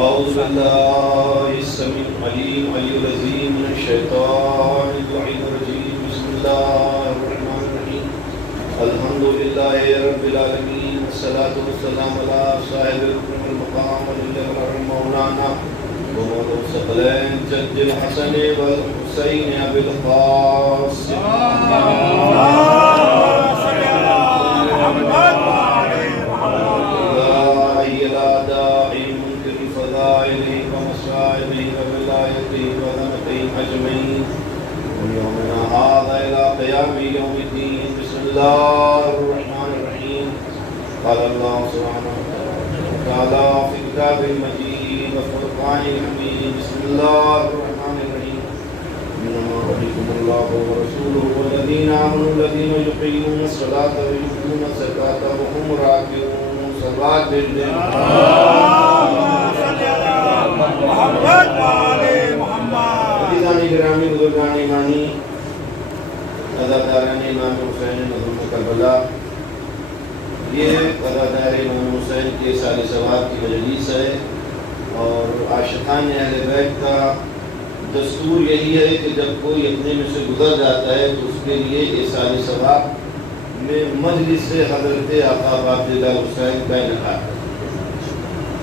أعوذ بالله السميع العليم العظيم من الشيطان الرجيم. بسم الله الرحمن الرحيم. الحمد لله رب العالمين والصلاة والسلام على صاحب الكرم المقام والجلال مولانا ومولى الثقلين جد الحسن والحسين أبي القاسم. أجمعين ويومنا هذا إلى قيام يوم الدين. بسم الله الرحمن الرحيم. قال الله سبحانه وتعالى في كتاب المجيد والفرقان الحميد. بسم الله الرحمن الرحيم. إنما وليكم الله ورسوله والذين آمنوا الذين يقيمون الصلاة ويؤتون الزكاة وهم راكعون. صلوات بالله محمد وآل محمد. گرامی بزرگان ایمانی، اداکاران امام حسین مظلوم کربلا، یہ اداکار امام حسین کے سال ثواب کی مجلس ہے اور عاشقان اہل بیت کا دستور یہی ہے کہ جب کوئی اپنے میں سے گزر جاتا ہے تو اس کے لیے یہ سال ثواب میں مجلس سے حضرت آقا عبداللہ حسین کا انعقاد ہے،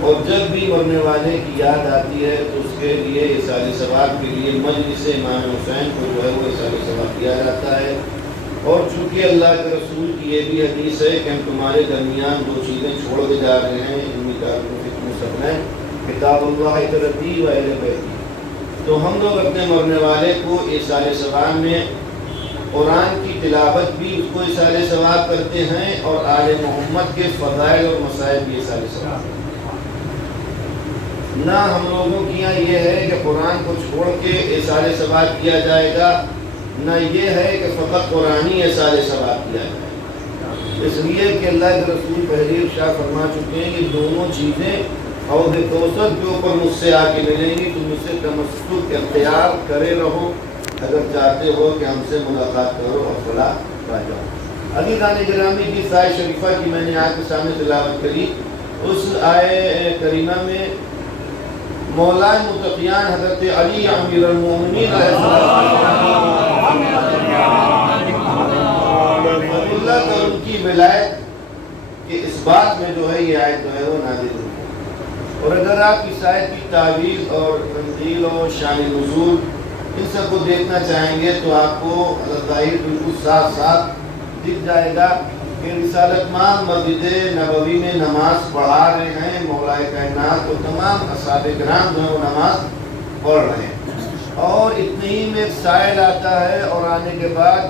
اور جب بھی مرنے والے کی یاد آتی ہے تو اس کے لیے احسان ثواب کے لیے مجلس امام حسین کو جو ہے وہ احسان ثواب کیا جاتا ہے. اور چونکہ اللہ کے رسول کی یہ بھی حدیث ہے کہ ہم تمہارے درمیان دو چیزیں چھوڑ کے جا رہے ہیں، ان میں کتاب اللہ ترتی و اہل بیتی. تو ہم لوگ اپنے مرنے والے کو احسان ثواب میں قرآن کی تلاوت بھی اس کو احسان ثواب کرتے ہیں، اور آل محمد کے فضائل اور مسائل بھی احسان ثواب. نہ ہم لوگوں کی یہاں یہ ہے کہ قرآن کو چھوڑ کے احسان ثواب کیا جائے گا، نہ یہ ہے کہ فقط قرآنی احسان ثواب کیا جائے گا. اس لیے کہ اللہ کے رسول پہلے ارشاد فرما چکے ہیں کہ دونوں چیزیں حوض کوثر کے اوپر مجھ سے آ کے ملیں گی، تم مجھ سے تمسک اختیار کرے رہو اگر چاہتے ہو کہ ہم سے ملاقات کرو اور فلاح پا جاؤ. عزیزان گرامی کی آیت شریفہ کی میں نے آپ کے سامنے تلاوت کری. اس آیت کریمہ میں مولا متقیان حضرت علی امیر المومنین علیہ اللہ اور ان کی ولایت کے اس بات میں جو ہے یہ آیت جو ہے وہ نازل ہوئی. اور اگر آپ اس آیت کی تعویل اور تنزیل اور شان نزول ان سب کو دیکھنا چاہیں گے تو آپ کو ظاہر بالکل ساتھ ساتھ دکھ جائے گا کہ رسالت مان مسجد نبوی میں نماز پڑھا رہے ہیں مولا کائنات، اور تمام اصحاب کرام جو ہے وہ نماز پڑھ رہے ہیں. اور اتنے ہی میں سائل آتا ہے اور آنے کے بعد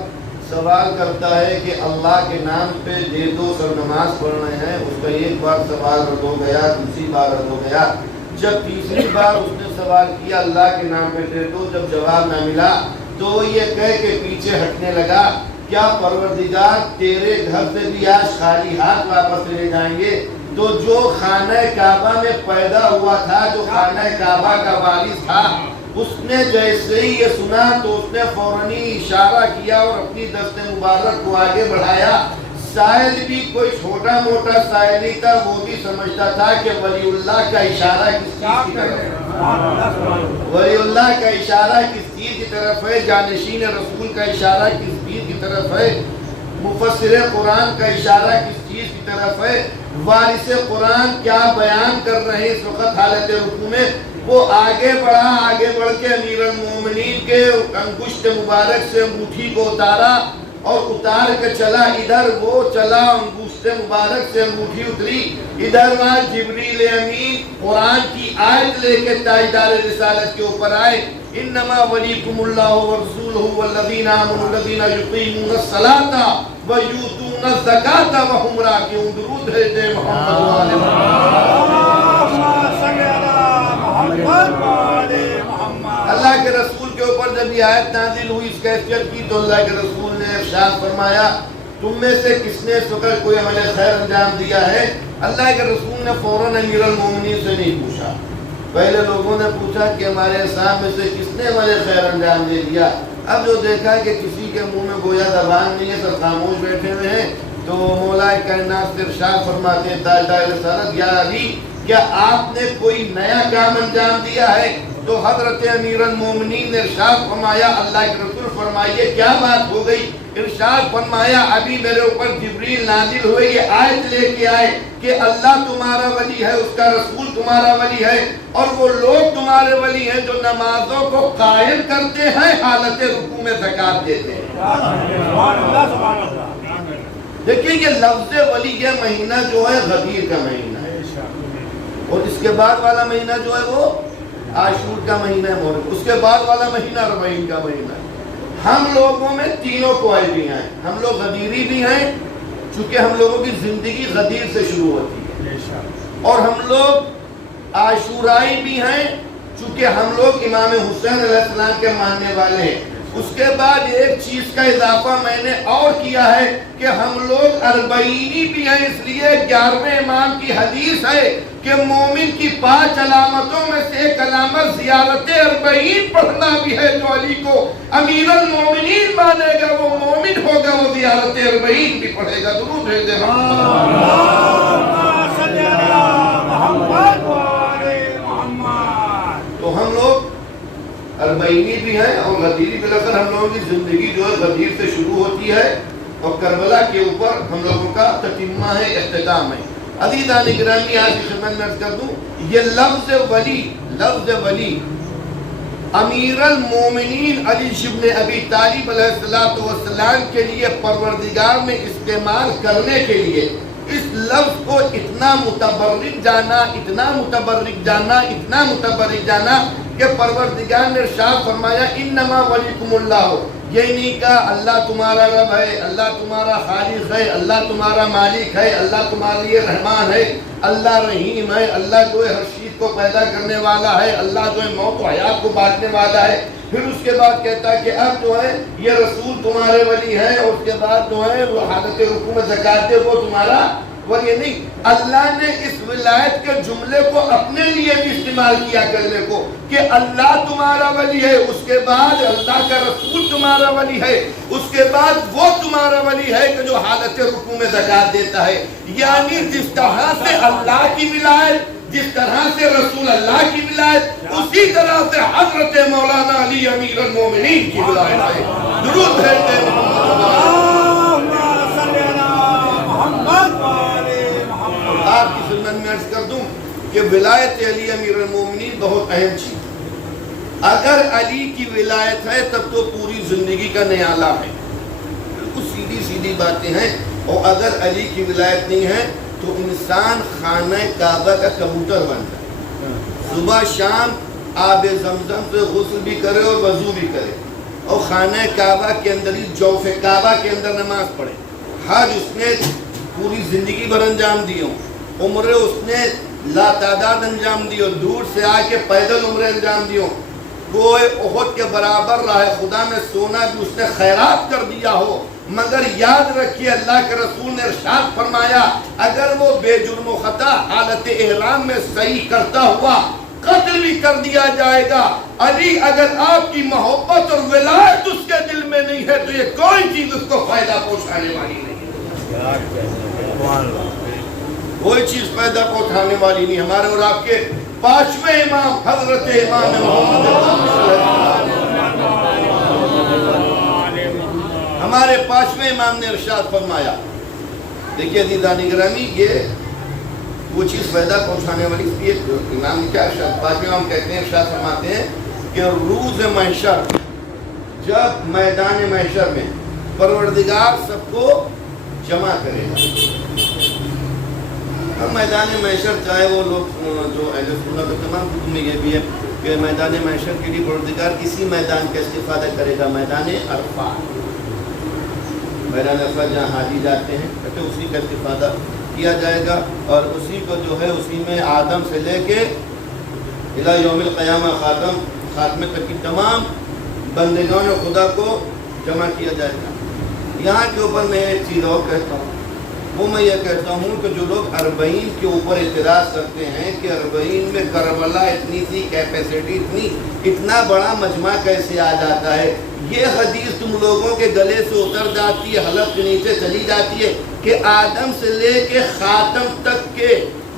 سوال کرتا ہے کہ اللہ کے نام پہ دے دو، سب نماز پڑھ رہے ہیں. اس کا ایک بار سوال رد ہو گیا، دوسری بار رد ہو گیا. جب تیسری بار اس نے سوال کیا اللہ کے نام پہ دے دو، جب جواب نہ ملا تو یہ کہہ کے پیچھے ہٹنے لگا، کیا پروردگار تیرے گھر سے بھی آج خالی ہاتھ واپس لے جائیں گے؟ تو جو خانہ کعبہ میں پیدا ہوا تھا، جو خانہ کعبہ کا وارث تھا، اس نے جیسے ہی یہ سنا تو اس نے فوراً اشارہ کیا اور اپنی دست مبارک کو آگے بڑھایا. سائل بھی کوئی چھوٹا موٹا سائل نہیں تھا، وہ بھی سمجھتا تھا کہ ولی اللہ کا اشارہ کس چیز کی طرف ہے، ولی اللہ کا اشارہ کس چیز کی طرف ہے، جانشین رسول کا اشارہ کس چیز کی طرف ہے، مفسر قرآن کا اشارہ کس چیز کی طرف ہے، وارث قرآن کیا بیان کر رہے ہیں اس وقت حالت رکوع میں. وہ آگے بڑھا، آگے بڑھ کے امیر المومنین کے انگشت مبارک سے انگوٹھی کو اتارا اور اتار کے چلا. ادھر وہ چلا، انگشت مبارک سے انگوٹھی اتری، ادھر وہاں جبریل امین قرآن کی آیت لے کے تاجدار رسالت کے اوپر آئے. انما ولیکم اللہ ورسولہ والذین آمنوا الذین یقیمون الصلاۃ ویؤتون الزکاۃ وهم راکعون. درود بھیجتے ہیں محمد وآل محمد. اللہ کے رسول کے اوپر جب یہ آیت نازل ہوئی اس کیفیت کی تو اللہ کے رسول نے ارشاد فرمایا، تم میں سے کس نے اس وقت کوئی عمل خیر انجام دیا ہے؟ اللہ کے رسول نے فوراً امیر المومنین سے نہیں پوچھا، پہلے لوگوں نے پوچھا کہ ہمارے اصحاب میں سے کس نے عمل خیر انجام دے دیا. اب جو دیکھا کہ کسی کے منہ میں گویا زبان نہیں ہے، سب خاموش بیٹھے ہوئے ہیں، تو مولا کائنات سے ارشاد فرماتے ہیں تاجدار رسالت، یا علی کیا آپ نے کوئی نیا کام انجام دیا ہے؟ تو حضرت امیر المومنین نے ارشاد فرمایا، اللہ کے رسول فرمائیے کیا بات ہو گئی؟ ارشاد فرمایا ابھی میرے اوپر جبریل نازل ہوئے، یہ آیت لے کے آئے کہ اللہ تمہارا ولی ہے، اس کا رسول تمہارا ولی ہے، اور وہ لوگ تمہارے ولی ہیں جو نمازوں کو قائم کرتے ہیں، حالت رکوع میں زکوٰۃ دیتے ہیں۔ دیکھیں یہ لفظ ولی، یہ مہینہ جو ہے غدیر کا مہینہ ہے، اور اس کے بعد والا مہینہ جو ہے وہ عاشور کا مہینہ ہے، محرم، اس کے بعد والا مہینہ ربیع کا مہینہ ہے۔ ہم لوگوں میں تینوں کوالٹیاں ہیں، ہم لوگ غدیری بھی ہیں چونکہ ہم لوگوں کی زندگی غدیر سے شروع ہوتی ہے، اور ہم لوگ عاشورائی بھی ہیں چونکہ ہم لوگ امام حسین علیہ السلام کے ماننے والے ہیں۔ اس کے بعد ایک چیز کا اضافہ میں نے اور کیا ہے کہ ہم لوگ اربعینی بھی ہیں، اس لیے 11ویں امام کی حدیث ہے کہ مومن کی 5 علامتوں میں سے ایک علامت زیارت اربعین پڑھنا بھی ہے۔ جو علی کو امیر المومنین مانے گا وہ مومن ہوگا، وہ زیارت اربعین بھی پڑھے گا۔ درود بھیج دے تو ہم لوگ اربعینی بھی ہیں اور غدیری بھی، لیکن ہم لوگوں کی زندگی جو ہے غدیر سے شروع ہوتی ہے اور کربلا کے اوپر ہم لوگوں کا تتمہ ہے، اختتام ہے۔ عزیزان گرامی، آج کی خدمت میں عرض کر دوں، یہ لفظ ولی امیر المومنین علی بن ابی طالب علیہ السلام کے لیے پروردگار نے استعمال کرنے کے لیے اس لفظ کو اتنا متبرک جانا کہ پروردگار نے ارشاد فرمایا انما ولیکم اللہ، یہ نہیں کہا اللہ تمہارا رب ہے، اللہ تمہارا خالق ہے، اللہ تمہارا مالک ہے، اللہ تمہارا یہ رحمان ہے، اللہ رحیم ہے، اللہ جو ہے ہر چیز کو پیدا کرنے والا ہے، اللہ جو ہے موت و حیات کو بانٹنے والا ہے۔ پھر اس کے بعد کہتا ہے کہ اب جو ہے یہ رسول تمہارے ولی ہے، اور اس کے بعد جو ہے وہ حالت رکوع میں زکوٰۃ دے وہ تمہارا ولی نہیں۔ اللہ نے اس ولایت کے جملے کو اپنے لیے بھی استعمال کیا کرنے کو کہ اللہ تمہارا ولی ہے، اس کے بعد اللہ کا رسول تمہارا ولی ہے، اس کے بعد وہ تمہارا ولی ہے کہ جو حالت رکوع میں زکوٰۃ دیتا ہے۔ یعنی جس طرح سے اللہ کی ولایت، جس طرح سے رسول اللہ کی ولایت، اسی طرح سے حضرت مولانا علی امیر المومنین کی ولایت ہے۔ درود بھیجتے ہیں آپ کی خدمت میں عرض کر دوں کہ ولایت علی امیر المومنین بہت اہم چیز۔ اگر علی کی ولایت ہے تب تو پوری زندگی کا نیالہ ہے، بالکل سیدھی باتیں ہیں، اور اگر علی کی ولایت نہیں ہے تو انسان خانہ کعبہ کا کبوتر بنتا ہے، صبح شام آب زمزم سے غسل بھی کرے اور وضو بھی کرے، اور خانہ کعبہ کے اندر ہی جوف کعبہ کے اندر نماز پڑھے، حج اس نے پوری زندگی بھر انجام دی ہوں، عمرے اس نے لا تعداد انجام دی ہو، دور سے آ کے پیدل عمرے انجام دی ہو، کوئی احد کے برابر راہ خدا میں سونا بھی اس نے خیرات کر دیا ہو، مگر یاد رکھیے اللہ کے رسول نے ارشاد فرمایا اگر وہ بے جرم و خطا حالت احرام میں صحیح کرتا ہوا قتل بھی کر دیا جائے گا۔ علی اگر آپ کی محبت اور ولایت اس کے دل میں نہیں ہے تو یہ کوئی چیز اس کو فائدہ پہنچانے والی نہیں ہے، کوئی چیز فائدہ پہنچانے والی نہیں۔ ہمارے اور آپ کے 5ویں امام حضرت امام محمد ہمارے 5ویں امام نے ارشاد فرمایا، دیکھیے عزیزان گرامی، یہ وہ چیز فائدہ پہنچانے والی، اس لیے امام کیا ارشاد 5ویں امام کہتے ہیں، ارشاد فرماتے ہیں کہ روز محشر، جب میدان محشر میں پروردگار سب کو جمع کرے گا، ہم میدان محشر چاہے وہ لوگ جو اہل سنت کے تمام کتب میں یہ بھی ہے کہ میدان محشر کے لیے پروردگار کسی میدان کا استفادہ کرے گا، میدان عرفات، میدان عرفات جہاں حاجی جاتے ہیں کہتے اسی کا استفادہ کیا جائے گا، اور اسی کو جو ہے اسی میں آدم سے لے کے الى یوم القیامہ خاتمے تک کی تمام بندگان خدا کو جمع کیا جائے گا۔ یہاں کے اوپر میں ایک چیز اور کہتا ہوں، وہ میں یہ کہتا ہوں کہ جو لوگ اربعین کے اوپر اعتراض کرتے ہیں کہ اربعین میں کربلا اتنی تھی، کیپیسٹی اتنا بڑا مجمع کیسے آ جاتا ہے، یہ حدیث تم لوگوں کے گلے سے اتر جاتی ہے، حلق کے نیچے چلی جاتی ہے کہ آدم سے لے کے خاتم تک کے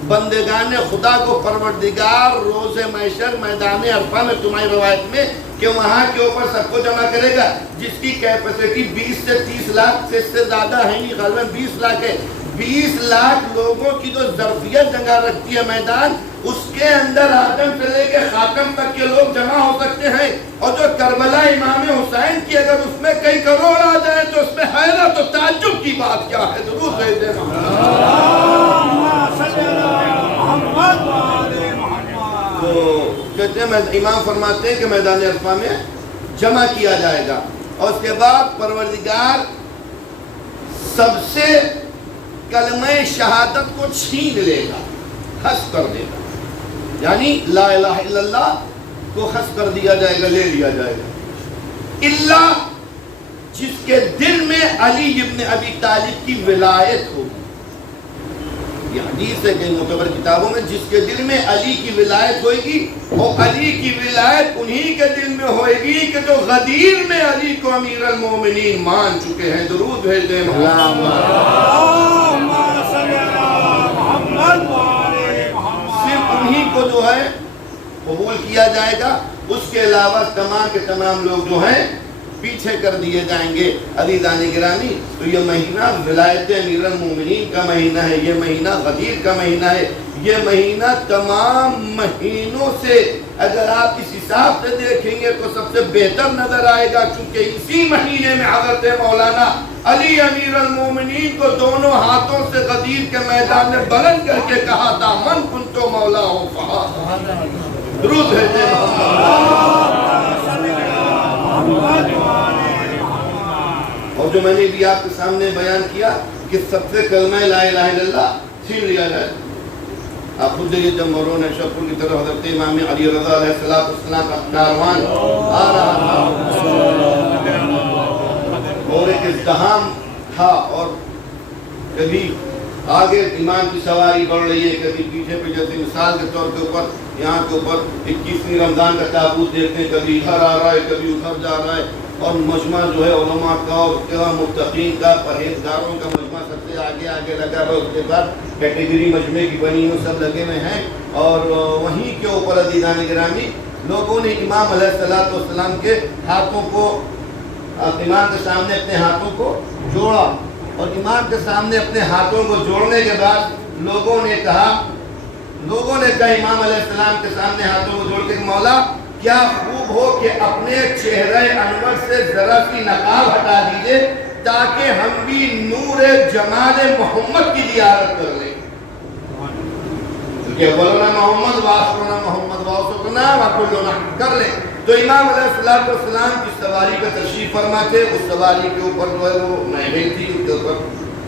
بندگان خدا کو پروردگار روز محشر میدان عرفہ میں تمہاری روایت میں کہ وہاں کے اوپر سب کو جمع کرے گا جس کی کیپیسٹی 20 سے 30 لاکھ سے زیادہ ہے نہیں، غالباً 20 لاکھ ہے. 20 لاکھ لوگوں کی جو ظرفیت جگہ رکھتی ہے میدان، اس کے اندر آدم سے لے کے خاتم تک کے لوگ جمع ہو سکتے ہیں. اور جو کربلا امام حسین کی اگر اس میں کئی کروڑ آ جائیں تو اس میں حیرت و تعجب کی بات کیا ہے. درود بھیج دیں. تو کہتے ہیں امام فرماتے ہیں کہ میدان عرفہ میں جمع کیا جائے گا اور اس کے بعد پروردگار سب سے کلمہ شہادت کو چھین لے گا، حذف کر دے گا. یعنی لا الہ الا اللہ کو حذف کر دیا جائے گا، لے لیا جائے گا. اللہ جس کے دل میں علی ابن ابی طالب کی ولایت ہوگی. یہ حدیث ہے کہ معتبر کتابوں میں جس کے دل میں علی کی ولایت ہوئے گی، وہ علی کی ولایت انہی کے دل میں ہوئے گی کہ جو غدیر میں علی کو امیر المومنین مان چکے ہیں. درود بھیج دیں. صرف انہی کو جو ہے قبول کیا جائے گا، اس کے علاوہ تمام کے تمام لوگ جو ہیں پیچھے کر دیے جائیں گے. عزیزان گرامی، تو یہ مہینہ ولایت امیر المومنین کا مہینہ ہے، یہ مہینہ غدیر کا مہینہ ہے. یہ مہینہ تمام مہینوں سے اگر آپ اس حساب سے دیکھیں گے تو سب سے بہتر نظر آئے گا، چونکہ اسی مہینے میں حضرت مولانا علی امیر المومنین کو دونوں ہاتھوں سے غدیر کے میدان میں بلند کر کے کہا تھا من کنتو مولا ہو فہا. درود بھیجیں. اور جو میں نے بھی آپ کے سامنے بیان کیا کہ سب سے کلمہ لا الہ الا اللہ چھین لیا جائے. آپ خود دیکھیے جب مرون شہپور کی طرف حضرت امام علی رضا علیہ السلام کا کاروان آ رہا تھا اور ایک ازدحام تھا، اور کبھی آگے امام کی سواری بڑھ رہی ہے، کبھی پیچھے پہ. جیسے مثال کے طور کے اوپر یہاں کے اوپر 21ویں رمضان کا تابوت دیکھتے ہیں، کبھی ادھر آ رہا ہے کبھی ادھر جا رہا ہے. اور مجمع جو ہے علماء کا اور متقین کا پرہیزگاروں کا مجمع سب سے آگے آگے لگا ہوا. اس کے بعد کیٹیگری مجمع کی بنی ہوئی سب لگے ہوئے ہیں. اور وہیں کے اوپر عزیزان گرامی لوگوں نے امام علیہ السلام کے ہاتھوں کو، امام کے سامنے اپنے ہاتھوں کو جوڑا. اور امام کے سامنے اپنے ہاتھوں کو جوڑنے کے بعد لوگوں نے کہا امام علیہ السلام کے سامنے ہاتھوں کو جوڑ کے مولا کیا خوب ہو کہ اپنے چہرہ انور سے ذرا سی نقاب ہٹا دیجئے تاکہ ہم بھی نور جمال محمد کی زیارت کر لیں. کیونکہ اولنا محمد وآخرنا محمد وآوسطنا وکلنا کر لیں. تو امام علیہ السلام کی سواری کا تشریف فرما تھے. اس سواری کے اوپر جو ہے وہ محمل تھی، اس کے اوپر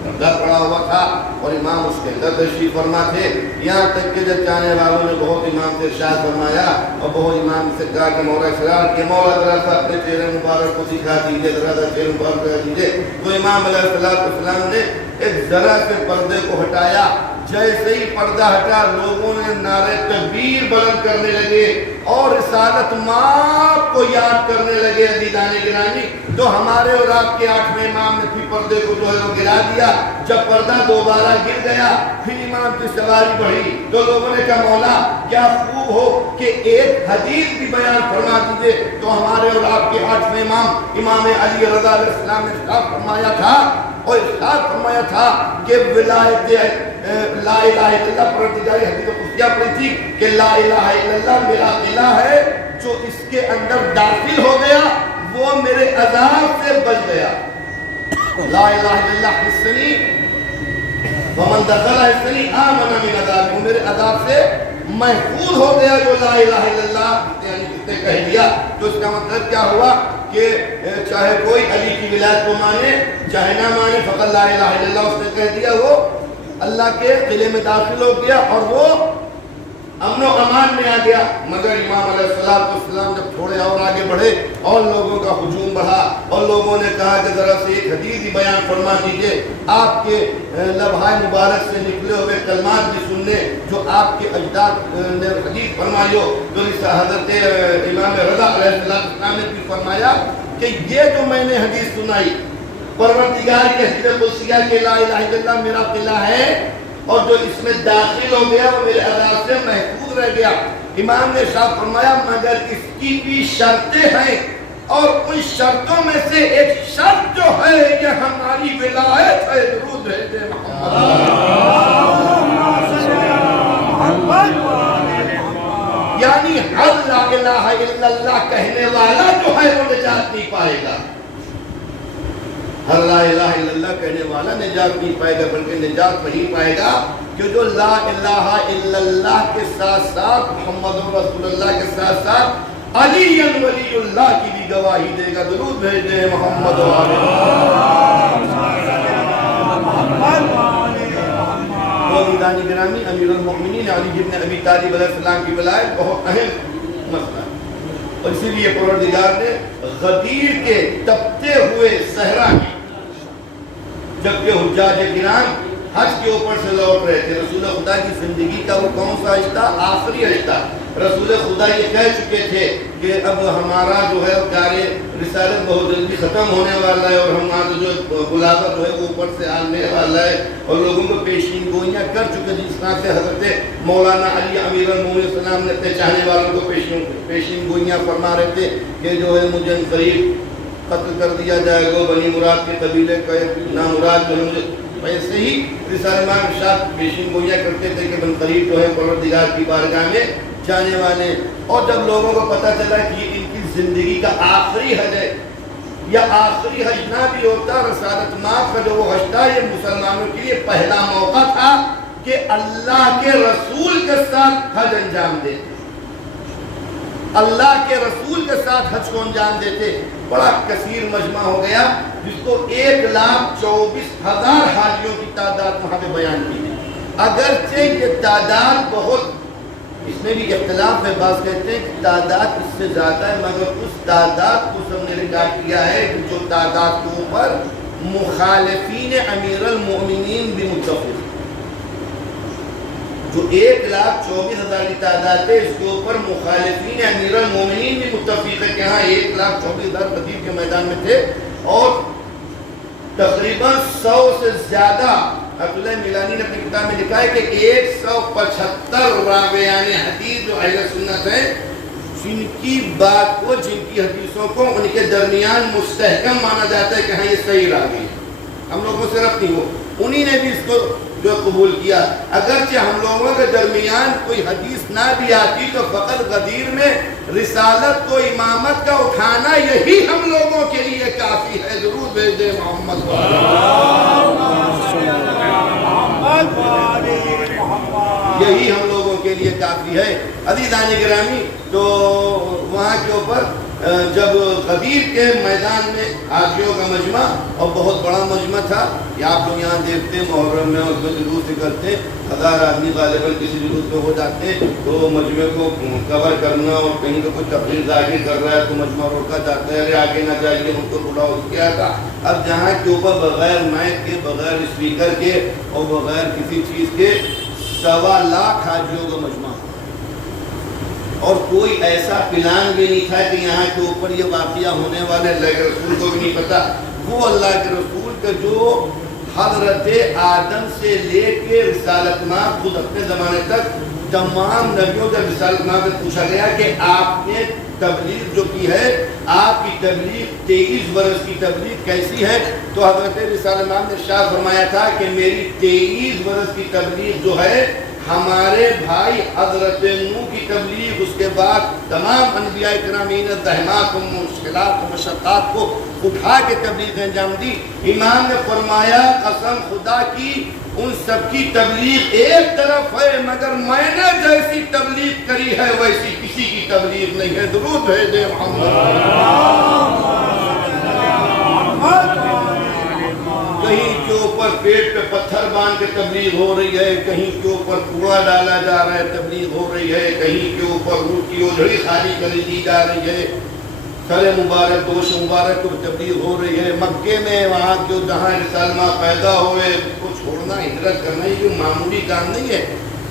پردہ پڑا ہوا تھا اور امام اس کے اندر تشریف فرما تھے. یہاں تک کہ جب چاہنے والوں نے بہت امام سے ارشاد فرمایا اور بہت امام سے کہا کہ مولا اسرار کہ مولا ذرا سا اپنے چہرے مبارک کو دکھا دیجیے، ذرا سا چہرے مبارک دکھا دیجیے. تو امام علیہ السلام نے ایک ذرا سے پردے کو ہٹایا. جیسے ہی پردہ ہٹا لوگوں نے نعرے تکبیر بلند کرنے لگے اور رسالت ماں کو یاد کرنے لگے. عزیزان گرامی، تو ہمارے اور آپ کے 8ویں امام نے پھر پردے کو جو ہے وہ گرا دیا. جب پردہ دوبارہ گر گیا پھر امام کی سواری بڑھی تو لوگوں نے کہا مولا کیا خوب ہو کہ ایک حدیث بھی بیان فرما دیجئے. تو ہمارے اور آپ کے 8ویں امام علی رضا علیہ السلام نے ارشاد فرمایا تھا کہ ولایت لا الہ الا اللہ پروردگاری حدیث قدسیہ پڑھی تھی کہ لا الہ الا اللہ میرا الہ ہے، جو اس کے اندر داخل ہو گیا وہ میرے عذاب سے بچ گیا. لا الہ الا اللہ حصنی ومن دخل حصنی آمن من عذاب، وہ میرے عذاب سے محفوظ ہو گیا جو لا الہ الا اللہ یعنی جس نے کہہ دیا. تو اس کا مطلب کیا ہوا کہ چاہے کوئی علی کی ولایت کو مانے چاہے نہ مانے، فقط لا الہ الا اللہ اس نے کہہ دیا، وہ اللہ کے قلعے میں داخل ہو گیا اور وہ امن و امان میں آ گیا. مگر امام علیہ السلام جب تھوڑے اور آگے بڑھے اور لوگوں کا ہجوم بڑھا اور لوگوں نے کہا کہ ذرا سے ایک حدیث بھی بیان فرما دیجئے، آپ کے لبھائے مبارک سے نکلے ہوئے کلمات بھی سننے جو آپ کے اجداد نے حدیث فرمائی ہو. تو حضرت امام رضا علیہ السلام نے بھی فرمایا کہ یہ جو میں نے حدیث سنائی پروردگار کے حدیث قدسیہ کے لا الہ الا اللہ میرا قلعہ ہے، اور جو اس میں داخل ہو گیا وہ میرے عذاب سے محفوظ رہ گیا۔ امام نے ارشاد فرمایا مگر اس کی بھی شرطیں ہیں، اور ان شرطوں میں سے ایک شرط جو ہے کہ ہماری ولایت ہے۔ درود بھیجے محمد، یعنی ہر لا الہ الا اللہ کہنے والا جو ہے وہ نجات نہیں پائے گا۔ ہر لا الہ الا اللہ کہنے والا نجات نہیں پائے گا، بلکہ نجات وہی پائے گا کہ جو لا الہ الا اللہ کے ساتھ ساتھ محمد رسول اللہ کے ساتھ ساتھ علی ولی اللہ کی بھی گواہی دے گا۔ درود بھیجے محمد عزیزانی گرامی، امیر المؤمنین علی بن ابی طالب علیہ السلام کی ولایت بہت اہم مسئلہ ہے، اور اسی لیے پروردگار نے غدیر کے تپتے ہوئے صحرا میں جبکہ حجاج کرام حج کے اوپر سے لوٹ رہے تھے، رسول خدا کی زندگی کا وہ کون سا رشتہ؟ آخری رشتہ۔ رسول خدا یہ کہہ چکے تھے کہ اب ہمارا جو ہے کار رسالت بہت جلدی ختم ہونے والا ہے، اور ہمارا جو بلاوا جو ہے وہ اوپر سے آنے والا ہے، اور لوگوں کو پیشین گوئیاں کر چکے تھے، جس طرح سے حضرت مولانا علی امیر المومنین السلام نے اپنے چاہنے والوں کو پیشین گوئیاں فرما رہے تھے کہ جو ہے مجھے قریب قتل کر دیا جائے گا، بنی مراد کے قبیلے کا نامراد جو ہے مجھے ویسے ہی رسالہ ماں ارشاد پیشین گوئیاں کرتے تھے کہ بن قریب جو ہے پروردگار کی بارگاہ میں جانے والے۔ اور جب لوگوں کو پتہ چلا کہ یہ ان کی زندگی کا آخری حج ہے، یا آخری حج نہ بھی ہوتا، رسالت ماں کا جو وہ حج تھا یہ مسلمانوں کے لیے پہلا موقع تھا کہ اللہ کے رسول کے ساتھ حج انجام دیتے، اللہ کے رسول کے ساتھ حج کو انجام دیتے۔ بڑا کثیر مجمع ہو گیا جس کو 1,24,000 حاجیوں کی تعداد وہاں پہ بیان کی ہے۔ اگرچہ یہ تعداد بہت، اس میں بھی اختلاف ہے، بعض کہتے ہیں کہ تعداد اس سے زیادہ ہے، مگر اس تعداد کو سب نے ریکارڈ کیا ہے جو تعداد کے اوپر مخالفین امیر المؤمنین بھی متفق، جو 1,24,000 کی تعداد ہے، اس کے اوپر مخالفین امیر المومنین بھی متفق ہے کہ ہاں 1,24,000 بدیر کے میدان میں تھے، اور تقریباً 100 سے زیادہ، عبداللہ میلانی نے اپنی کتاب میں لکھا ہے کہ 175 راویان حدیث جو اہل سنت ہیں، جن کی بات کو، جن کی حدیثوں کو ان کے درمیان مستحکم مانا جاتا ہے کہ ہاں یہ صحیح راوی ہے، ہم لوگوں سے ربط نہیں ہو، انہی نے بھی اس کو جو قبول کیا۔ اگرچہ ہم لوگوں کے درمیان کوئی حدیث نہ بھی آتی تو فقط غدیر میں رسالت کو، امامت کا اٹھانا یہی ہم لوگوں کے لیے کافی ہے۔ درود بھیجے محمد، یہی ہم لوگوں کے لیے کافی ہے۔ عزیزان گرامی، تو وہاں کے اوپر جب غدیر کے میدان میں حاجیوں کا مجمع، اور بہت بڑا مجمع تھا، یہ آپ لوگ یہاں دیکھتے ہیں محرم میں اس میں جلوس نکلتے، 1000 آدمی غالباً کسی جلوس میں ہو جاتے، تو مجمع کو کور کرنا، اور کہیں پہ کوئی تقریر ظاہر کر رہا ہے تو مجمع روکا جاتا ہے، ارے آگے نہ جائیے، ان کو بلاؤ کیا تھا۔ اب جہاں کے اوپر بغیر مائک کے، بغیر اسپیکر کے، اور بغیر کسی چیز کے 1.25 لاکھ حاجیوں کا مجمع، اور کوئی ایسا پلان بھی نہیں تھا کہ یہاں کے اوپر یہ واقعہ ہونے والے، اللہ کے رسول کو بھی نہیں پتا۔ وہ اللہ کے رسول کا جو حضرت آدم سے لے کے رسالت ماں خود اپنے زمانے تک تمام نبیوں جب رسالت ماں سے پوچھا گیا کہ آپ نے تبلیغ جو کی ہے، آپ کی تبلیغ 23 برس کی تبلیغ کیسی ہے، تو حضرت رسالت ماں نے ارشاد فرمایا تھا کہ میری 23 برس کی تبلیغ جو ہے، ہمارے بھائی حضرت نوح کی تبلیغ، اس کے بعد تمام انبیاء کرامین زحمات و مشکلات و مشقات کو اٹھا کے تبلیغ انجام دی۔ امام نے فرمایا قسم خدا کی ان سب کی تبلیغ ایک طرف ہے، مگر میں نے جیسی تبلیغ کری ہے ویسی کسی کی تبلیغ نہیں ہے۔ درود بھیجے محمد۔ کہیں کے اوپر پیٹ پہ پتھر باندھ کے تبلیغ ہو رہی ہے، کہیں کے اوپر کوڑا ڈالا جا رہا ہے تبلیغ ہو رہی ہے، کہیں کے اوپر اونٹ کی اوجھڑی خالی کر دی جا رہی ہے، سر مبارک دوش مبارک کو تبلیغ ہو رہی ہے۔ مکے میں وہاں جو جہاں رسالہ پیدا ہوئے کو چھوڑنا، ہجرت کرنا، یہ کوئی معمولی کام نہیں ہے۔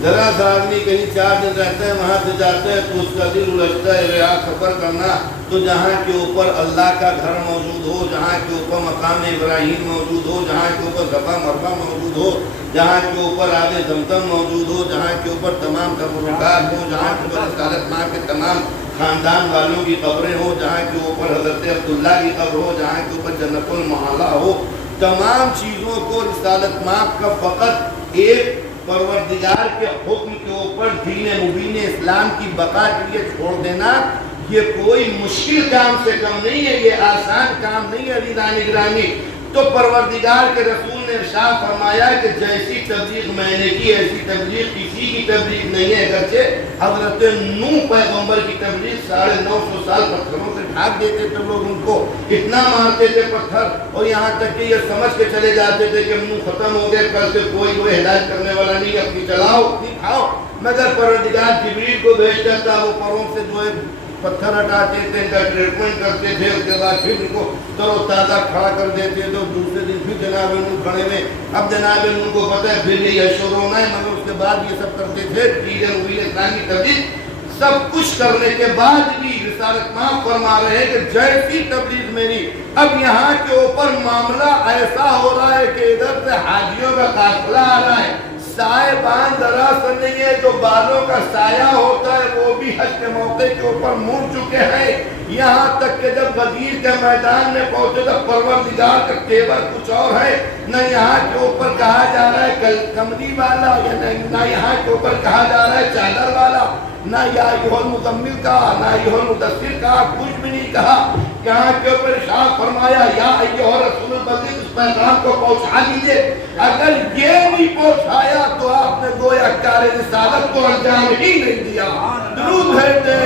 ذرا سا آدمی کہیں 4 دن رہتا ہے وہاں سے جاتا ہے تو اس کا دل الجھتا ہے رہا سفر کرنا تو جہاں کے اوپر اللہ کا گھر موجود ہو، جہاں کے اوپر مقام ابراہیم موجود ہو، جہاں کے اوپر صفا مروا موجود ہو، جہاں کے اوپر آب زمزم موجود ہو، جہاں کے اوپر تمام تبرکات ہو، جہاں کے اوپر رسالت ماں کے تمام خاندان والوں کی قبریں ہو، جہاں کے اوپر حضرت عبداللہ کی قبر ہو، جہاں کے اوپر جنت المعلا ہو، تمام چیزوں کو رسالت ماں کا فقط ایک پروردگار کے حکم کے اوپر دین مبین اسلام کی بقا کے لیے چھوڑ دینا، یہ کوئی مشکل کام سے کم نہیں ہے، یہ آسان کام نہیں ہے عزیزان گرامی۔ تو پروردگار کے رسول نے ارشاد فرمایا کہ جیسی تبلیغ میں نے کی ایسی تبلیغ کسی کی تبلیغ نہیں ہے، اگرچہ حضرت نوح پیغمبر کی تبلیغ 950 سال پتھروں سے ڈھانپ دیتے تھے لوگ، ان کو اتنا مارتے تھے پتھر، اور یہاں تک کہ یہ سمجھ کے چلے جاتے تھے کہ نوح ختم ہو گئے، کل سے کوئی ہدایت کرنے والا نہیں، اپنی چلاؤ اپنی کھاؤ، مگر پروردگار جبریل کو بھیجتا تھا، وہ پروں سے جو ہے پتھر ہٹاتے تھے، ان کا ٹریٹمنٹ کرتے تھے، اس کے بعد پھر ان کو تر و تازہ کھڑا کر دیتے تو دوسرے دن پھر جناب نوح کھڑے ہوئے۔ اب جناب نوح کو پتہ ہے پھر یہ شروع ہونا ہے، مگر اس کے بعد یہ سب کرتے تھے، دیگر ہوئی اسلام کی تبلیغ سب کچھ کرنے کے بعد بھی رسالت ماں فرما رہے ہیں کہ جیسی تبلیغ میری، اب یہاں کے اوپر معاملہ ایسا ہو رہا ہے کہ ادھر سے حاجیوں کا قافلہ آ رہا ہے، سائے بان ذرا سا نہیں ہے، جو بالوں کا سایہ ہوتا ہے وہ بھی حج کے موقع کے اوپر مڑ چکے ہیں، یہاں تک کہ جب غدیر کے میدان میں پہنچے تو پروردگار کا تیور کچھ اور ہے، نہ یہاں کے اوپر کہا جا رہا ہے کمری والا، یا نہ یہاں کے اوپر کہا جا رہا ہے چادر والا، نہ یا ایھا المزمل کہا، نہ ایھا المدثر کہا، کچھ بھی نہیں کہا، یہاں کے اوپر ارشاد فرمایا یا ایھا رسول البلیغ، اس پیغام کو پہنچا دیجئے۔ اگر یہ نہیں پہنچایا تو آپ نے گویا کار رسالت کو انجام ہی نہیں دیا۔ درود ہے دے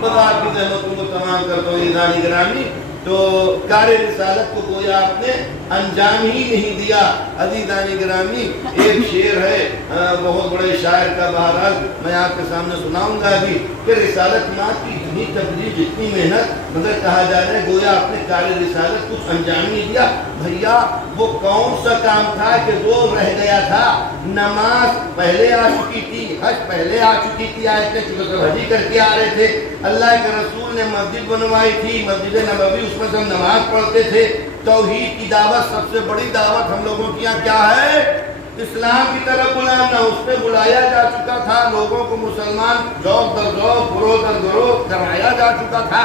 خدا کی زحمتوں کو تمام کرتا ہوں عزیزان گرامی، تو کار رسالت کو گویا آپ نے انجام ہی نہیں دیا۔ عزیزان گرامی ایک شعر ہے بہت بڑے شاعر کا، بہرحال میں آپ کے سامنے سناؤں گا ابھی، کہ رسالت ماں کی اتنی تبلیغ اتنی محنت، مگر کہا جا رہا ہے گویا آپ نے کار رسالت کچھ انجام نہیں دیا۔ بھیا وہ کون سا کام تھا کہ وہ رہ گیا تھا؟ نماز پہلے آ چکی تھی، حج پہلے آ چکی تھی، آج تک حجی کر کے آ رہے تھے، اللہ کے رسول نے مسجد بنوائی تھی، مسجد نبوی، اس میں ہم نماز پڑھتے تھے، توحید کی دعوت سب سے بڑی دعوت ہم لوگوں کی یہاں کیا ہے؟ اسلام کی طرف بلانا، اس میں بلایا جا چکا تھا، لوگوں کو مسلمان ذوق در ذوق گروہ در گروہ کرایا جا چکا تھا،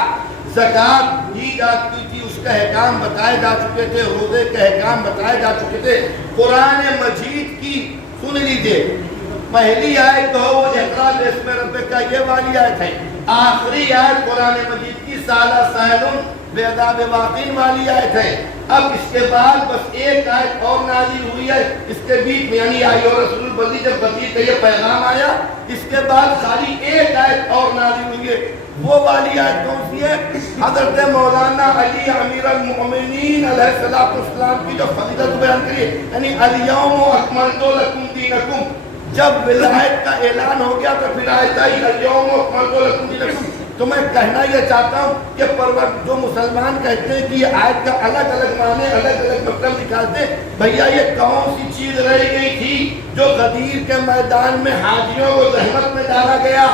زکوٰۃ دی جاتی تھی، اس کا احکام بتائے جا چکے تھے، روزے کے احکام بتائے جا چکے تھے۔ قرآن مجید کی سن لیجئے پہلی آیت تو وہ اقرا باسم ربک، یہ والی آیت ہے، آخری آیت قرآن مجید کی سالہ سائلن بعذاب واقعین والی آیت ہے۔ اب اس کے بعد بس ایک آیت اور نازل ہوئی ہے اس کے بیچ میں، یعنی آئی اور رسول البلیغ جب غدیر کا یہ پیغام آیا، اس کے بعد خالی ایک آیت اور نازل ہوئی ہے۔ وہ والی آیت کون سی ہے؟ حضرت مولانا علی امیر المؤمنین علیہ السلام کی جو فضیلت بیان کری، یعنی الیوم اکملت لکم دینکم، جب ولایت کا اعلان ہو گیا تو پھر آیت آئی الیوم اکملت لکم دینکم۔ تو میں کہنا یہ چاہتا ہوں کہ جو مسلمان کہتے ہیں کہ یہ آیت کا الگ الگ معنی الگ الگ مطلب دکھاتے ہیں، بھیا یہ کون سی چیز رہ گئی تھی جو غدیر کے میدان میں حاجیوں کو زحمت میں ڈالا گیا،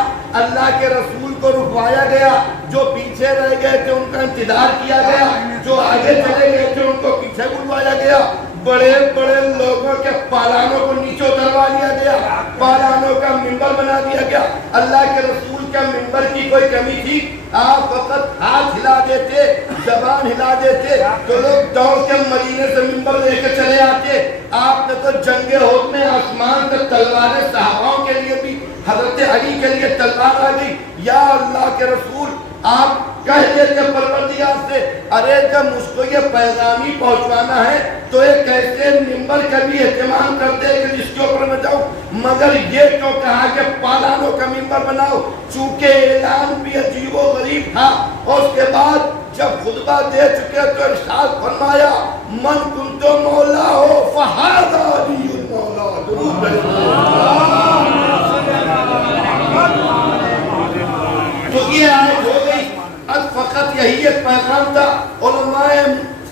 اللہ کے رسول کو رکوایا گیا، جو پیچھے رہ گئے تھے ان کا انتظار کیا گیا، جو آگے چلے گئے تھے ان کو پیچھے بلوایا گیا، بڑے بڑے لوگوں کے پالانوں کو نیچے اتروا دیا گیا، پالانوں کا منبر بنا دیا گیا۔ اللہ کے رسول کا منبر کی کوئی کمی تھی؟ آپ فقط ہاتھ ہلا دیتے، زبان ہلا دیتے تو لوگ دوڑ کے مدینے سے منبر لے کے چلے آتے۔ آپ نے تو جنگ احد میں آسمان سے تلواریں، صحاباؤں کے لیے بھی حضرت علی کے لیے تلوار آ گئی، یا اللہ کے رسول آپ کہہ دیتے پروردگار سے، ارے جب مجھ کو یہ پیغام ہی پہنچوانا ہے تو ایک ایسے منبر کا بھی اہتمام کرتے کہ جس کے اوپر میں جاؤں، مگر یہ کیوں کہا کہ پالانوں کا منبر بناؤ؟ چونکہ اعلان بھی عجیب و غریب تھا، اور اس کے بعد جب خطبہ دے چکے تو ارشاد فرمایا من کنت مولا ہو فہذا علی المولا۔ تو یہ آیت ہو گئی، اب فقط یہی ایک پیغام تھا۔ علماء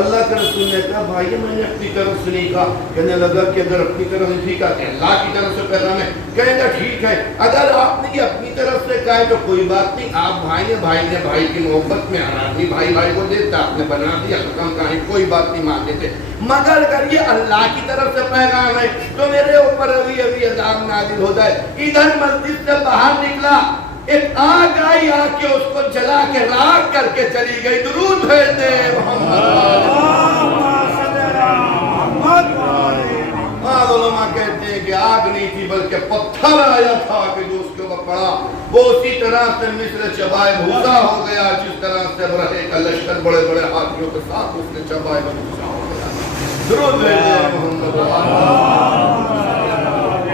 اللہ کے رسول نے کہا بھائی میں نے اپنی طرف سے نہیں کہا. کہنے لگا کہ اگر اپنی طرف سے ٹھیک ہے کہ اللہ کی طرف سے پیغام ہے. کہنے لگا ٹھیک ہے اگر آپ نے یہ اپنی طرف سے کہا ہے تو کوئی بات نہیں, آپ بھائی نے بھائی کی محبت میں ہر آدمی بھائی کو دیتا, آپ نے بنا دیا ختم کہانی, کوئی بات نہیں مانتے تھے. مگر اگر یہ اللہ کی طرف سے پیغام ہے تو میرے اوپر ابھی عذاب نازل ہوتا ہے. ادھر مسجد سے باہر نکلا, ایک آگ آئی, آ کے اس کو جلا کے راکھ کر کے چلی گئی. درود بھیج دے علماء کہتے ہیں کہ آگ نہیں تھی بلکہ پتھر آیا تھا کہ جو اس کے اوپر پڑا وہ اسی طرح سے مثل چبائے بھوسا ہو گیا جس طرح سے ابرہے کا لشکر بڑے بڑے ہاتھیوں کے ساتھ اس نے چبائے بھوسا ہو گیا. درود بھیج دے محمد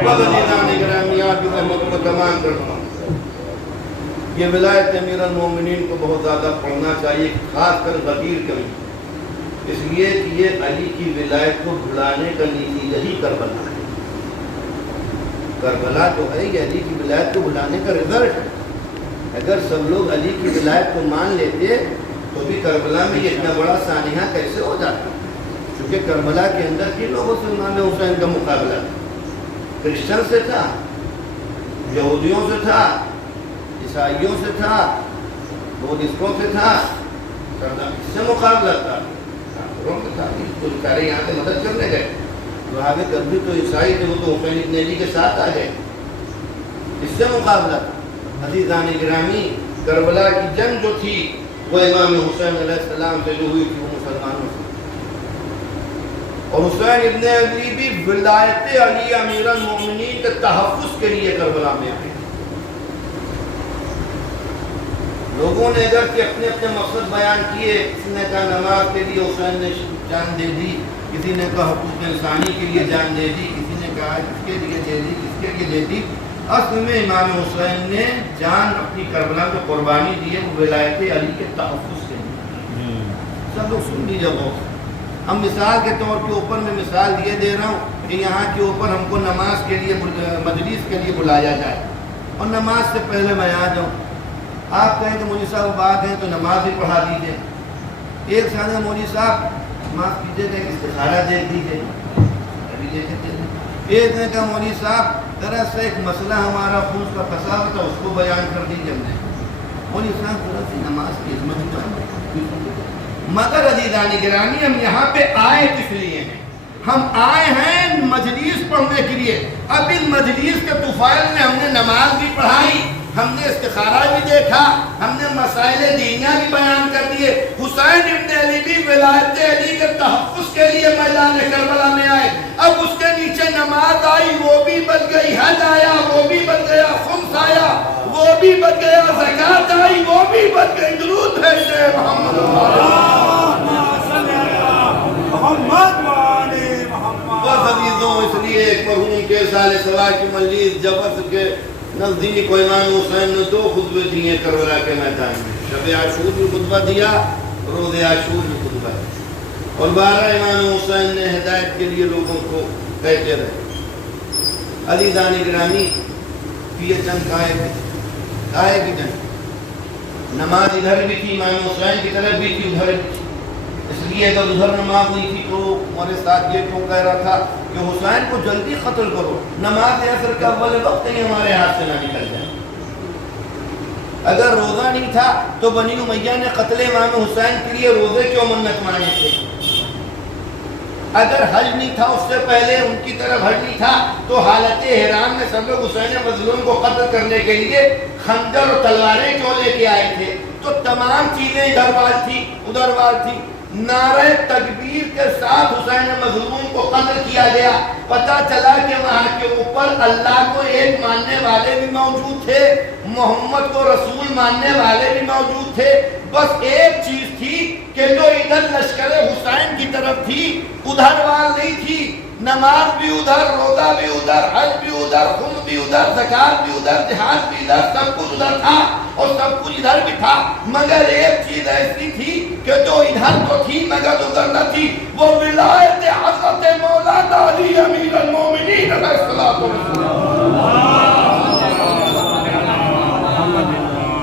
وزیران گرامیات کی رحمت کو تمام کرتا ہوں. یہ ولایت امیر المومنین کو بہت زیادہ پڑھنا چاہیے, خاص کر غدیر کبھی, اس لیے کہ یہ علی کی ولایت کو بھلانے کا نیتی یہی کربلا ہے. کربلا تو ہے یہ علی کی ولایت کو بھلانے کا رزلٹ ہے. اگر سب لوگ علی کی ولایت کو مان لیتے تو بھی کربلا میں یہ اتنا بڑا سانحہ کیسے ہو جاتا. کیونکہ کربلا کے اندر کن لوگوں سے امام حسین کا مقابلہ تھا؟ کرسچن سے تھا, یہودیوں سے تھا, عیسائیوں سے تھا, بودھسٹوں سے تھا, اس سے مقابلہ تھا. تو بیچارے یہاں سے مدد کرنے گئے, وہاں پہ کبھی تو عیسائی تھے, وہ تو حسین ابن علی کے ساتھ آ گئے, اس سے مقابلہ تھا. عزیزان گرامی, کربلا کی جنگ جو تھی وہ امام حسین علیہ السلام سے جو ہوئی تھی وہ مسلمانوں سے, اور حسین ابن علی بھی ولایت علی امیر المومنین کے تحفظ کے لیے کربلا میں آئے. لوگوں نے اگر کہ اپنے اپنے مقصد بیان کیے, کسی نے کہا نماز کے لیے حسین نے جان دے دی, کسی نے کہا حقوق انسانی کے لیے جان دے دی, کسی نے کہا اس کے لیے دے دی, اس کے لیے دے دی. اصل میں امام حسین نے جان اپنی کربلا میں قربانی دی ہے وہ ولایت علی کے تحفظ کے لیے. سب لوگ سن لیجیے بہت. ہم مثال کے طور کے اوپر میں مثال یہ دے رہا ہوں کہ یہاں کے اوپر ہم کو نماز کے لیے مجلس کے لیے بلایا جائے اور نماز سے پہلے میں آ جاؤں. آپ کہیں کہ مولوی صاحب بات ہے تو نماز بھی پڑھا دیجیے. ایک ساتھ مولوی صاحب معاف کیجیے گا استخارہ دیکھ دیجیے, ابھی دیکھتے ہیں. ایک نے کہا مولوی صاحب ذرا سا ایک مسئلہ ہمارا خون کا پھنسا تھا اس کو بیان کر دیجیے. ہم نے مولوی صاحب ذرا سی نماز کی عظمت. مگر عزیزان گرامی ہم یہاں پہ آئے کس لیے ہیں؟ ہم آئے ہیں مجلس پڑھنے کے لیے. اب ان مجلس کے طفیل میں ہم نے نماز بھی پڑھائی, ہم نے استخارہ بھی دیکھا, ہم نے مسائل دینیا بھی بیان کر دیے. حسین ابن علی بھی ولایت علی کے تحفظ کے لیے میدان کربلا میں آئے. اب اس کے نیچے نماز آئی, وہ بھی بچ گئی. حج آیا, وہ بھی بچ گیا. خمس آیا, وہ بھی بچ گیا. زکات آئی, وہ بھی بچ گئی. درود بھیج دے محمد بس عزیزوں. اس لیے مرحوم کے سال سوائے کی مجلس جبت کے نزدیک امام حسین نے 2 خطبے دیے کربلا کے میدان میں. شب عاشور بھی خطبہ دیا, روز عاشور بھی خطبہ دیا, اور 12 امام حسین نے ہدایت کے لیے لوگوں کو کہتے رہے. عزیزان گرامی, یہ جنگ کائے کی جنگ. نماز ادھر بھی تھی, امام حسین کی طرف بھی تھی, ادھر بھی تھی. اس لیے اگر ادھر نماز نہیں تھی تو ہمارے ساتھ یہ کیوں کہہ رہا تھا کہ حسین کو جلدی قتل کرو, نماز عصر کا اول وقت ہی ہمارے ہاتھ سے نہ نکل جائے. اگر روزہ نہیں تھا تو بنی امیہ نے قتل امام حسین کے لیے روزے کیوں منت مانے تھے؟ اگر حج نہیں تھا اس سے پہلے ان کی طرف حج نہیں تھا تو حالت احرام میں سب لوگ حسین مظلوم کو قتل کرنے کے لیے خنجر اور تلواریں کیوں لے کے آئے تھے؟ تو تمام چیزیں ادھر وار تھی ادھر وار تھی. نعرہ تکبیر کے ساتھ حسین مظلوم کو قتل کیا گیا. پتہ چلا کہ وہاں کے اوپر اللہ کو ایک ماننے والے بھی موجود تھے, محمد کو رسول ماننے والے بھی موجود تھے. بس ایک چیز تھی کہ جو ادھر لشکر حسین کی طرف تھی ادھر وال نہیں تھی. نماز بھی ادھر, روزہ بھی ادھر, حج بھی ادھر, خمس بھی ادھر, زکات بھی ادھر, جہاد بھی ادھر, سب کچھ ادھر تھا اور سب کچھ ادھر بھی تھا. مگر ایک چیز ایسی تھی کہ جو ادھر تو تھی مگر ادھر نہ تھی, وہ ولایت حضرت مولانا علی امیر المومنین علیہ الصلوۃ والسلام.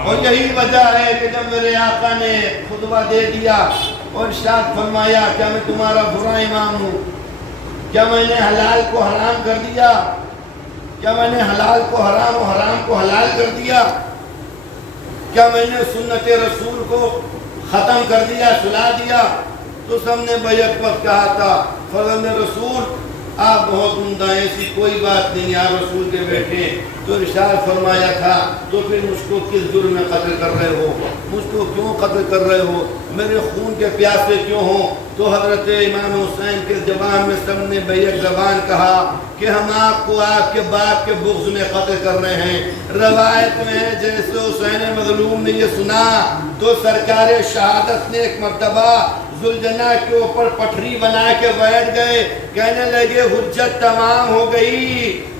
اور یہی وجہ ہے کہ جب میرے آقا نے خطبہ دے دیا اور ارشاد فرمایا کیا میں تمہارا برا امام ہوں؟ کیا میں نے حلال کو حرام کر دیا؟ کیا میں نے حلال کو حرام اور حرام کو حلال کر دیا؟ کیا میں نے سنت رسول کو ختم کر دیا، سلا دیا؟ تو سب نے بیعت پر کہا تھا فرزند رسول آپ بہت عمدہ ہیں، ایسی کوئی بات نہیں، آپ رسول کے بیٹے۔ تو ارشاد فرمایا تھا تو پھر مجھ کو کس جرم میں قتل کر رہے ہو؟ مجھ کو کیوں قتل کر رہے ہو؟ میرے خون کے پیاسے کیوں ہو؟ تو حضرت امام حسین کے جواب میں سب نے بیک زبان کہا کہ ہم آپ کو آپ کے باپ کے بغض میں قتل کر رہے ہیں۔ روایت میں ہے جیسے حسین مظلوم نے یہ سنا تو سرکار شہادت نے ایک مرتبہ ذوالجناح کے اوپر پٹھری بنا کے بیٹھ گئے، کہنے لگے حجت تمام ہو گئی،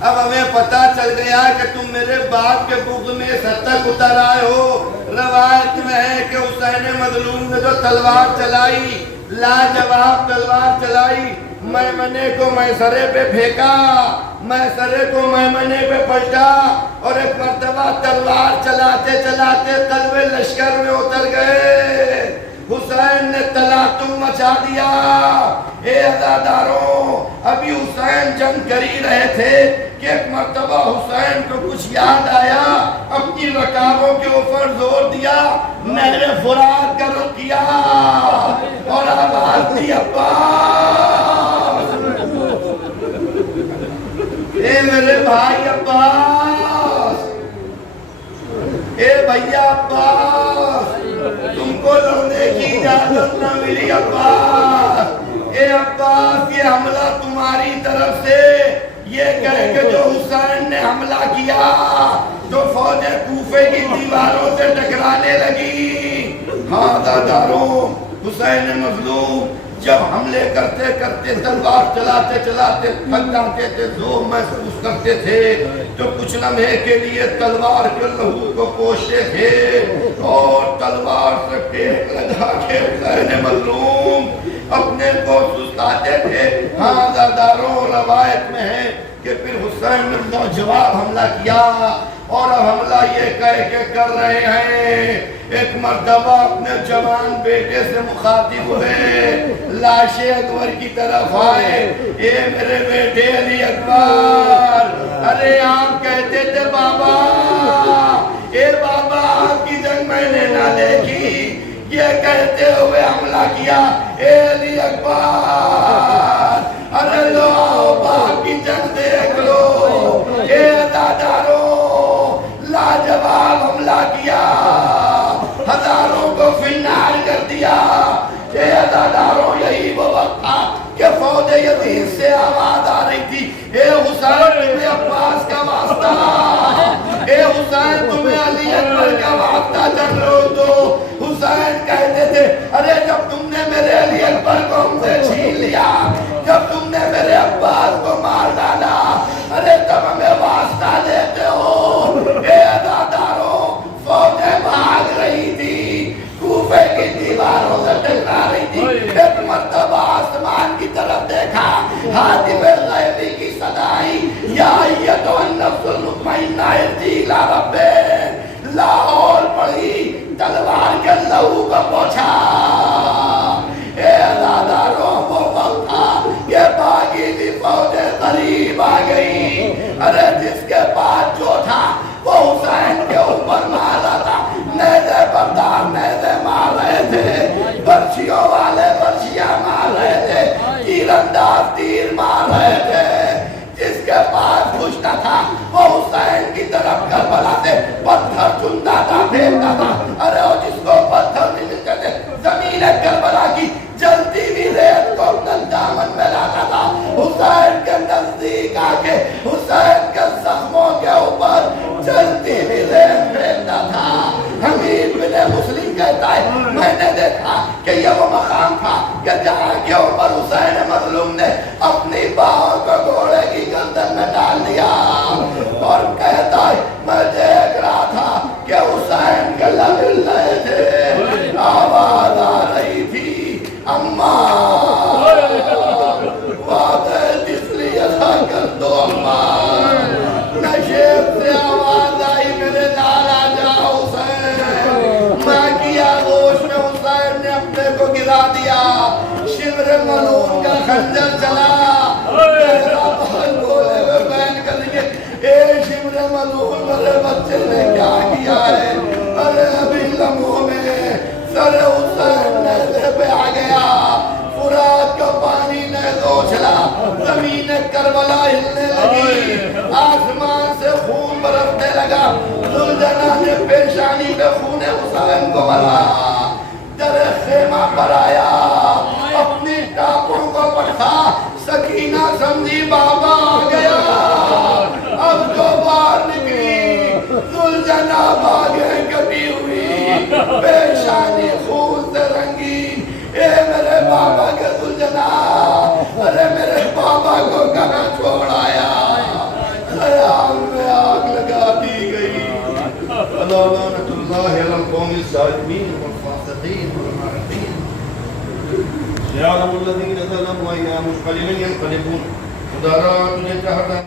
اب ہمیں پتہ چل گیا کہ تم میرے باپ کے بغض میں اس حد تک اتر آئے ہو۔ روایت میں ہے کہ حسین مظلوم نے جو تلوار چلائی، لاجواب تلوار چلائی، میمنے کو میسرے پہ پھینکا، میسرے کو میمنے پہ پلٹا، اور ایک مرتبہ تلوار چلاتے چلاتے قلب لشکر میں اتر گئے۔ حسین نے تلاطم مچا دیا۔ اے عزاداروں، ابھی حسین جنگ کر ہی رہے تھے کہ ایک مرتبہ حسین کو کچھ یاد آیا، اپنی رکابوں کے اوپر زور دیا، نہر فرات کا رخ کیا اور آواز دی عباس، اے میرے بھائی عباس، اے بھیا عباس، تم کو لڑنے کی اجازت نہ ملی عباس، اے عباس یہ حملہ تمہاری طرف سے، یہ کہہ کے جو حسین نے حملہ کیا تو فوجیں کوفے کی دیواروں سے ٹکرانے لگی۔ ہاں داداروں، حسین مظلوم جب حملے کرتے کرتے تلوار چلاتے چلاتے تھک جاتے تھے، زور محسوس کرتے تھے تو کچھ لمحے کے لیے تلوار کے لہو کو پوچھتے تھے اور تلوار سے ٹیک لگا کے حسین مظلوم اپنے کو سستاتے تھے۔ ہاں داداروں، روایت میں ہے کہ پھر حسین نے نوجواب حملہ کیا، اور اب حملہ یہ کہہ کے کر رہے ہیں، ایک مرتبہ اپنے جوان بیٹے سے مخاطب ہوئے، لاش اکبر کی طرف آئے، اے میرے بیٹے علی اکبر، ارے آپ کہتے تھے بابا، اے بابا آپ کی جنگ میں نے نہ دیکھی، یہ کہتے ہوئے حملہ کیا، اے علی اکبر، ارے لو باپ کی جنگ دیکھ لو، اے عزاداروں لاجواب حملہ کیا، ہزاروں کو فنار کر دیا۔ اے عزاداروں یہی وہ وقت تھا کہ فوج یزید سے آواز آ رہی تھی، اے حسین تمہیں عباس کا واسطہ، اے حسین تمہیں علی اکبر کا واسطہ جنگ لو دو۔ حسین کہتے تھے ارے جب تم نے میرے علی اکبر کو ہم سے چھین لیا، جب تم نے میرے عباس کو مار ڈالا، ارے تب ہمیں واسطہ دیتے ہو۔ اے عزاداروں، فوجیں بھاگ رہی تھی، کوفے کی دیواروں سے ٹکرا رہی تھی، ایک مرتبہ آسمان کی طرف دیکھا، حاتم غیبی کی صدائی، یا ایتھا النفس المطمئنہ ارجعی الی ربک، لاہور پڑی، تلوار کے لہو کو پوچھا۔ اے عزاداروں، وہ وقت تھا کہ باغی بھی فوجیں قریب آ گئی، ارے جس کے پاس جو تھا وہ حسین کے اوپر مار رہا تھا، نیزے بردار نیزے مار رہے تھے، برچھیوں والے برچھیاں مار رہے تھے، تیر انداز تیر مار رہے تھے، جس کے پاس کچھ نہ تھا وہ حسین کی طرف کربلا سے پتھر چنتا تھا، پھینکتا تھا، ارے اور جس کو پتھر نہیں ملتے تھے زمین کربلا کی جلتی بھی ریت کو اپنا دامن میں لاتا تھا، حسین کے نزدیک آ کے حسین کے زخموں کے اوپر جلتی بھی ریت پھینکتا تھا۔ حمید بن مسلم کہتا ہے میں نے دیکھا کہ یہ وہ مقام تھا کہ جہاں کے اوپر حسین مظلوم نے اپنی باہوں کو گھوڑے کی گردن میں ڈال دیا، اور کہتا ہے میں دیکھ رہا تھا کہ حسین کے لب ہل رہے تھے، آواز آ رہی تھی اماں وعدے جس لیے ادا کر دو اماں، نشیب سے آواز آئی میرے لالا جا حسین، ماں کی آغوش میں حسین نے اپنے کو کو گرا دیا، شمر ملعون کا خنجر چلا، بولے ہوئے بیان کریں گے اے شمر ملعون میرے بچے نے کیا کیا ہے؟ ارے ابھی لمحوں میں سر حسین نیزے پہ آ گیا، فرات کا پانی نیزہ اچھلا، زمین کربلا ہلنے لگی، آسمان سے خون برسنے لگا، ذوالجناح نے پیشانی پہ خون حسین کو ملا، در خیمہ پر آیا، اپنی ٹاپوں کو پڑھا، سکینہ سمجھی بابا آ گیا، اب جو باہر نکلی ذوالجناح باگیں کٹی ہوئی، پیشانی خون سے رنگین، اے میرے بابا کے ذوالجناح، ارے میرے بابا کو کہاں چھوڑ آیا؟ خیام میں آگ لگا دی گئی۔ لعنت اللہ علی القوم الظالمین والفاسقین والمعرفین سيعلم الذين ظلموا أيام منقلب ينقلبون خدا را تجھے چاہتا